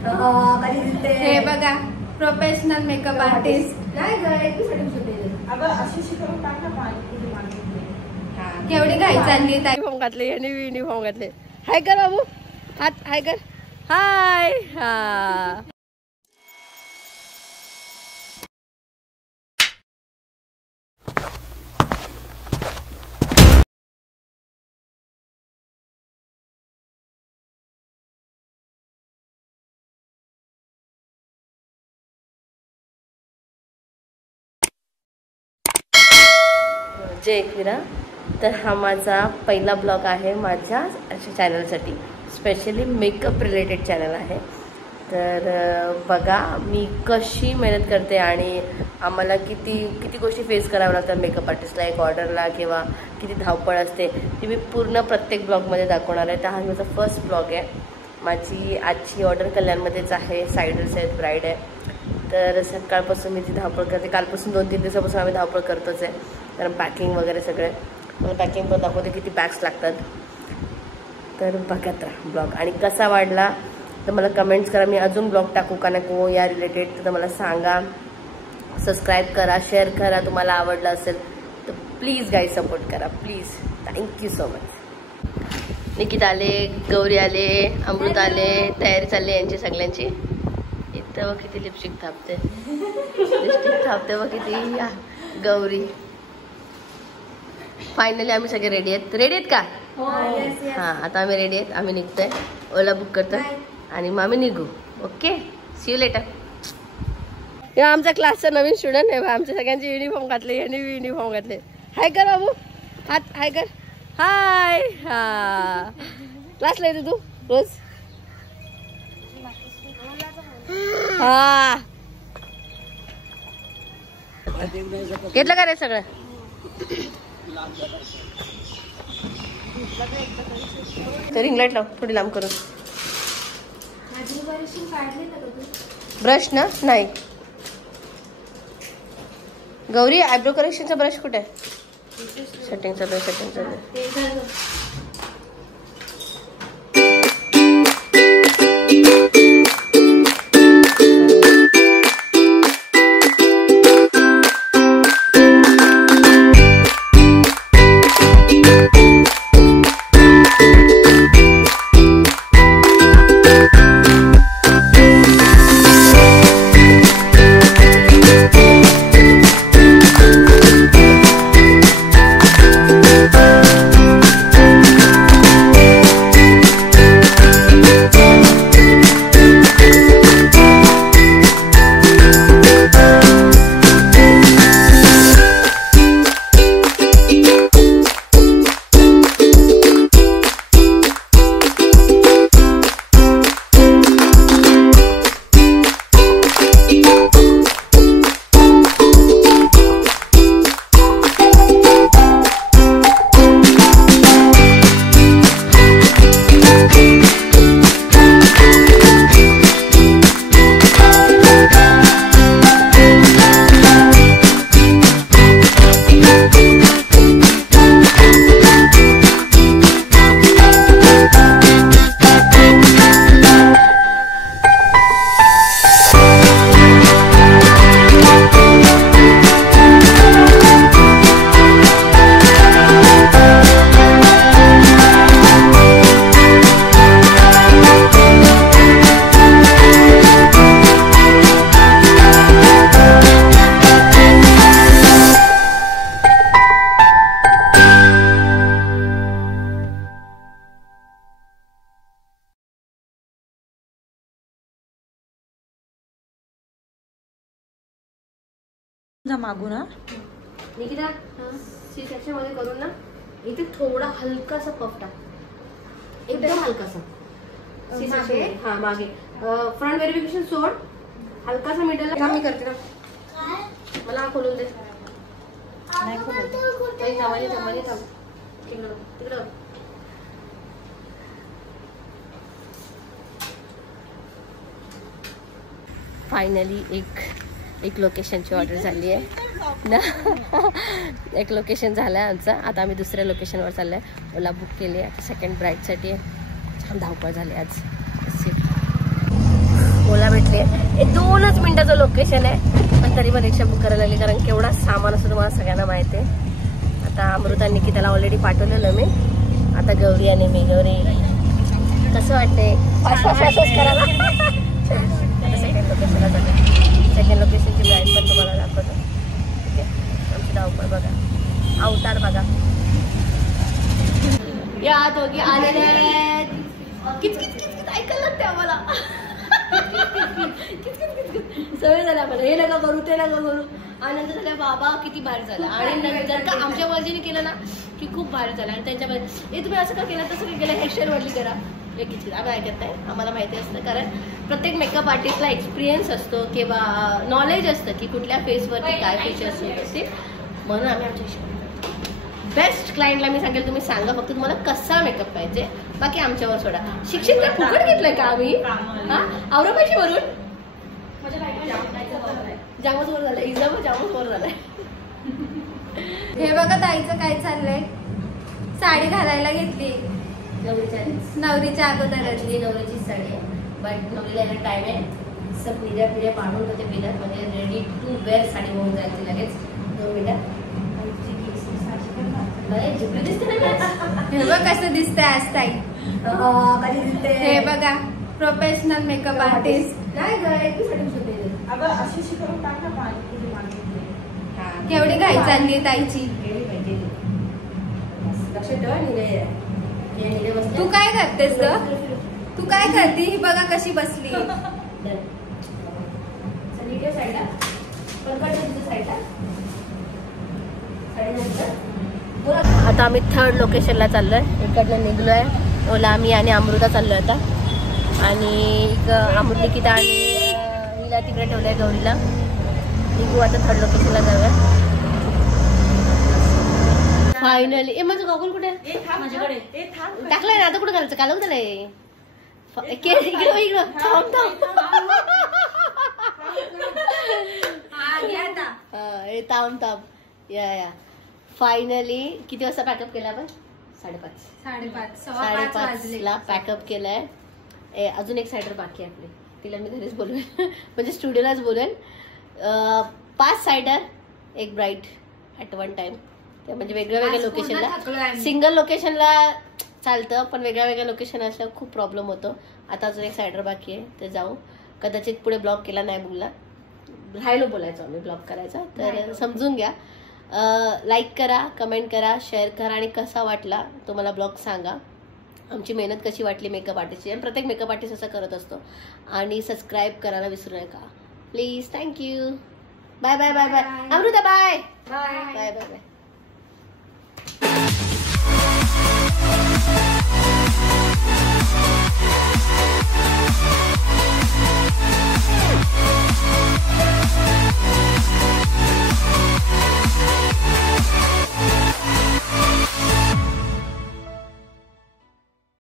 हे बघा professional makeup artist. केवढी घाई चालली. युनिफॉर्म घातले यांनी, युनिफॉर्म घातले. हाय कर बाबू, हात हाय कर. हाय. हा जय एकविरा. तर हा माझा पहिला ब्लॉग आहे माझ्या अशा चॅनलसाठी. स्पेशली मेकअप रिलेटेड चॅनल आहे. तर बघा मी कशी मेहनत करते आणि आम्हाला किती गोष्टी फेस कराव्या लागतात मेकअप आर्टिस्टला, एक ऑर्डरला, किंवा किती धावपळ असते ती मी पूर्ण प्रत्येक ब्लॉगमध्ये दाखवणार आहे. तर हा माझा फर्स्ट ब्लॉग आहे. माझी आजची ऑर्डर कल्याणमध्येच आहे. सायडर्स आहेत, ब्राईड आहे. तर सकाळपासून मी ती धावपळ करते. कालपासून 2-3 दिवसापासून आम्ही धावपळ करतोच आहे. कारण पॅकिंग वगैरे सगळे. मला पॅकिंग पण दाखवते किती बॅग्स लागतात. तर बघत राहा ब्लॉग. आणि कसा वाढला तर मला कमेंट्स करा. मी अजून ब्लॉग टाकू का नको या रिलेटेड तर मला सांगा. सबस्क्राईब करा, शेअर करा तुम्हाला आवडलं असेल तर. प्लीज गाईज सपोर्ट करा please. Thank you so much. Nikita आले, गौरी आले, अमृत आले, तयारी चालली यांची सगळ्यांची. इथं व किती लिपस्टिक थापते, लिपस्टिक थापते व किती. या गौरी. फायनली आम्ही सगळे रेडी आहेत. रेडी आहेत का? हां आता आम्ही रेडी आहेत. आम्ही निघतोय. ओला बुक करतोय आणि मग आम्ही निघू. Okay, see you later. हे आमच्या क्लासचा नवीन स्टुडंट आहे. आमच्या सगळ्यांचे युनिफॉर्म घातले, यांनी युनिफॉर्म घातले. हाय कर बाबू, हात हाय कर. हाय. हा क्लासला येते तू रोज? हा घेतलं का रे सगळं? रिंग लाईट लाव थोडी लांब करून. ब्रश ना नाही. गौरी आयब्रो करेक्शनचा ब्रश कुठे आहे? सेटिंगचा ब्रश, सेटिंगचा ब्रश. मागून ना निकिता सी सेक्शन मध्ये करून ना इथे थोडा हलकासा पफ टाक, एकदम हलकासा. सी सेक्शन हा मागे फ्रंट व्हेरिफिकेशन सोड, हलकासा मिडल मी करते ना. मला खोलून दे. नाही खोलून तिकडं. फायनली एक लोकेशनची ऑर्डर झाली आहे ना. एक लोकेशन झालं आहे आमचं. आता आम्ही दुसऱ्या लोकेशनवर चाललो आहे. ओला बुक केली आहे. आता सेकंड ब्राईडसाठी धावपळ झाली आज. भेटली आहे. हे 2च मिनिटाचं लोकेशन आहे, पण तरी पण रिक्षा बुक करायला लागली कारण केवढा सामान असं तुम्हाला सगळ्यांना माहिती आहे. आता अमृता निकिताला ऑलरेडी पाठवलेलं मी. आता गौरी आणि मी. गौरी कसं वाटते करायला? आता सेकंड लोकेशनला जातो. सेकंड लोकेशनची प्राईस पण तुम्हाला दाखवतो. ठीक आहे, आमची धावपळ बघा, अवतार बघा. या दोघी आलेल्या आहेत. किचकिच ऐकायला लागते आम्हाला. सवय झाला आम्हाला, हे नका करू ते नका करू. आणि नंतर झाल्या बाबा किती भारी झाला. आणि जर का आमच्या मर्जीने केलं ना की खूप भारी झालं. आणि त्यांच्यामध्ये हे तुम्ही असं का केलं तसं काय केलं, हेअरस्टाईल वडली करा. हे किचकिच आम्ही ऐकत नाही, आम्हाला माहिती असतं. कारण प्रत्येक मेकअप आर्टिस्टला एक्सपिरियन्स असतो किंवा नॉलेज असतं की कुठल्या फेसवरती काय फीचर्स होत असतील. म्हणून आम्ही आमच्या बेस्ट क्लायंटला मी सांगेल तुम्ही सांगा फक्त तुम्हाला कसा मेकअप पाहिजे, बाकी आमच्यावर सोडा. शिक्षण काय फुकट घेतलंय का आम्ही? आवरा पाहिजे वरून जामच वर झालंय. एक्झाम जामच वर झालाय. हे बघा ताईचं काय चाललंय. साडी घालायला घेतली नवरीच्या अगोदरच. ही नवरीचीच साडी आहे, बट नवरीला यायला टाइम आहे. सब पिढ्या पिढ्या पाडून होते पिढ्यात, म्हणजे रेडी टू वेअर साडी होऊन जाईल ती लगेच 2 मिनिटात. हे बघ कसं दिसतंय आज ताई. हे बघा प्रोफेशनल मेकअप आर्टिस्ट. केवढी घाई चालली ताईची. तू काय करतेस ग? तू काय करते? ही बघा कशी बसली. आता आम्ही 3rd लोकेशनला चाललोय. इकडनं निघलोय. ओला मी आणि अमृता चाललोय आता. आणि निकिता आणि हिला तिकडे ठेवलंय गौरीला. निघू आता 3rd लोकेशनला जाऊया. फायनली. ए माझं गॉगल कुठे टाकलंय ना? आता कुठं घालायचं? काल झालंय. थांब या. फायनली किती वाजता पॅकअप केला आपण? 5:30 ला पॅकअप केलाय. अजून एक सायडर बाकी आहे आपली, तिला मी घरीच बोलवेन म्हणजे स्टुडिओलाच बोलेन. 5 सायडर, एक ब्राईट ऍट वन टाइम. म्हणजे वेगळ्या वेगळ्या लोकेशनला. सिंगल लोकेशनला चालतं, पण वेगळ्या वेगळ्या लोकेशन असल्यावर खूप प्रॉब्लेम होतो. आता अजून एक सायडर बाकी आहे, ते जाऊ. कदाचित पुढे ब्लॉग केला नाही बोलला, राहिलो बोलायचो आम्ही ब्लॉग करायचा, तर समजून घ्या. लाईक करा, कमेंट करा, शेअर करा आणि कसा वाटला तुम्हाला ब्लॉग सांगा. आमची मेहनत कशी वाटली मेकअप आर्टिस्टची, आणि प्रत्येक मेकअप आर्टिस्ट असं करत असतो. आणि सबस्क्राईब करायला विसरू नका please. Thank you. Bye bye bye bye. Amruta bye bye.